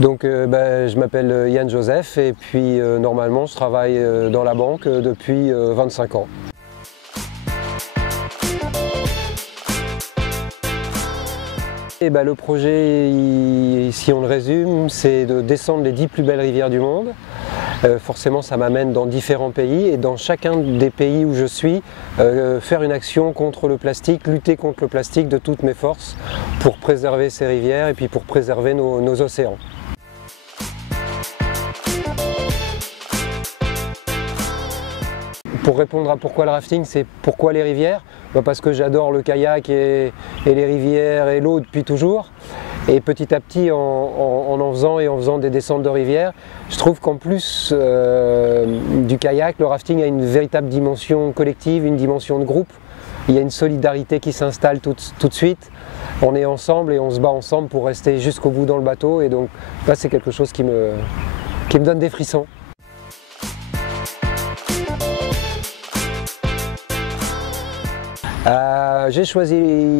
Donc je m'appelle Yann Joseph et puis normalement je travaille dans la banque depuis 25 ans. Et le projet, si on le résume, c'est de descendre les 10 plus belles rivières du monde. Forcément ça m'amène dans différents pays et dans chacun des pays où je suis, faire une action contre le plastique, lutter contre le plastique de toutes mes forces pour préserver ces rivières et puis pour préserver nos océans. Pour répondre à pourquoi le rafting, c'est pourquoi les rivières? Parce que j'adore le kayak et les rivières et l'eau depuis toujours. Et petit à petit, en faisant des descentes de rivières, je trouve qu'en plus du kayak, le rafting a une véritable dimension collective, une dimension de groupe. Il y a une solidarité qui s'installe tout de suite. On est ensemble et on se bat ensemble pour rester jusqu'au bout dans le bateau. Et donc là, c'est quelque chose qui me donne des frissons. J'ai choisi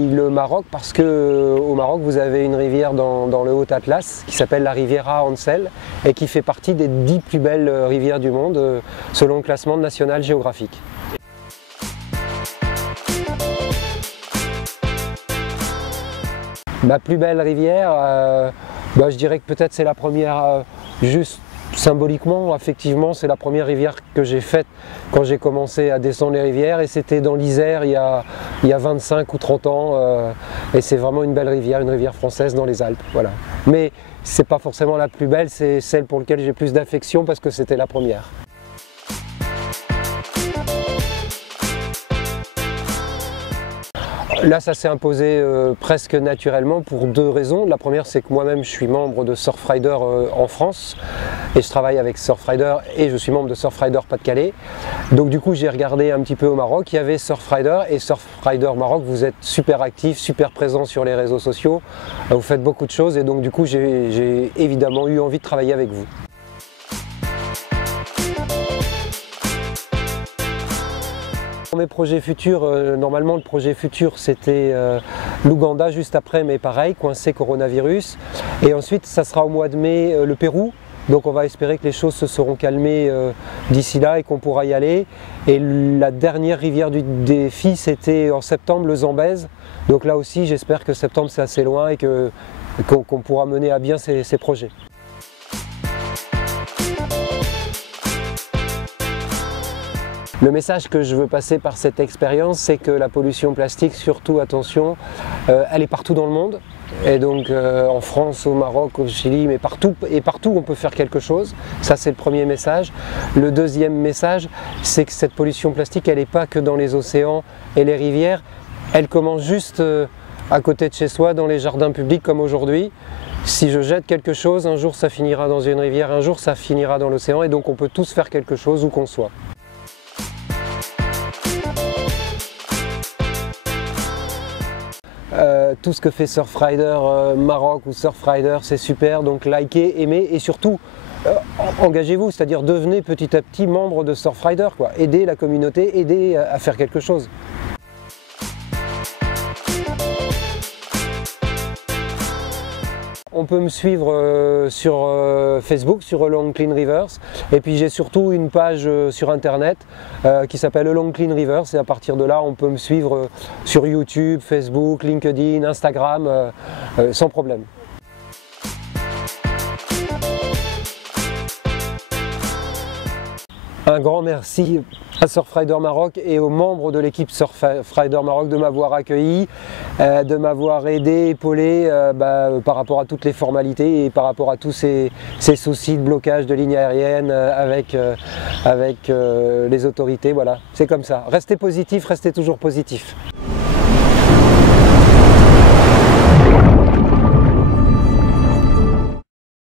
le Maroc parce qu'au Maroc vous avez une rivière dans le Haut-Atlas qui s'appelle la Riviera Ansel et qui fait partie des 10 plus belles rivières du monde selon le classement de National Geographic. Ma plus belle rivière, je dirais que peut-être c'est la première, juste symboliquement, effectivement, c'est la première rivière que j'ai faite quand j'ai commencé à descendre les rivières et c'était dans l'Isère il y a 25 ou 30 ans et c'est vraiment une belle rivière, une rivière française dans les Alpes. Voilà. Mais c'est pas forcément la plus belle, c'est celle pour laquelle j'ai plus d'affection parce que c'était la première. Là, ça s'est imposé presque naturellement pour deux raisons. La première, c'est que moi-même, je suis membre de Surfrider en France et je travaille avec Surfrider et je suis membre de Surfrider Pas-de-Calais. Donc du coup, j'ai regardé un petit peu au Maroc, il y avait Surfrider et Surfrider Maroc, vous êtes super actifs, super présents sur les réseaux sociaux, vous faites beaucoup de choses et donc du coup, j'ai évidemment eu envie de travailler avec vous. Mes projets futurs, normalement le projet futur c'était l'Ouganda juste après, mais pareil, coincé coronavirus. Et ensuite ça sera au mois de mai le Pérou, donc on va espérer que les choses se seront calmées d'ici là et qu'on pourra y aller. Et la dernière rivière du défi c'était en septembre, le Zambèze, donc là aussi j'espère que septembre c'est assez loin et qu'on pourra mener à bien ces projets. Le message que je veux passer par cette expérience, c'est que la pollution plastique, surtout attention, elle est partout dans le monde. Et donc en France, au Maroc, au Chili, mais partout on peut faire quelque chose. Ça c'est le premier message. Le deuxième message, c'est que cette pollution plastique, elle n'est pas que dans les océans et les rivières. Elle commence juste à côté de chez soi, dans les jardins publics comme aujourd'hui. Si je jette quelque chose, un jour ça finira dans une rivière, un jour ça finira dans l'océan. Et donc on peut tous faire quelque chose où qu'on soit. Tout ce que fait Surfrider Maroc ou Surfrider, c'est super, donc likez, aimez et surtout engagez-vous, c'est-à-dire devenez petit à petit membre de Surfrider, quoi. Aidez la communauté, aidez à faire quelque chose. On peut me suivre sur Facebook, sur Along Clean Rivers, et puis j'ai surtout une page sur internet qui s'appelle Along Clean Rivers, et à partir de là on peut me suivre sur YouTube, Facebook, LinkedIn, Instagram, sans problème. Un grand merci à Surfrider Maroc et aux membres de l'équipe Surfrider Maroc de m'avoir accueilli, de m'avoir aidé, épaulé par rapport à toutes les formalités et par rapport à tous ces soucis de blocage de lignes aériennes avec les autorités. Voilà, c'est comme ça. Restez positif, restez toujours positif.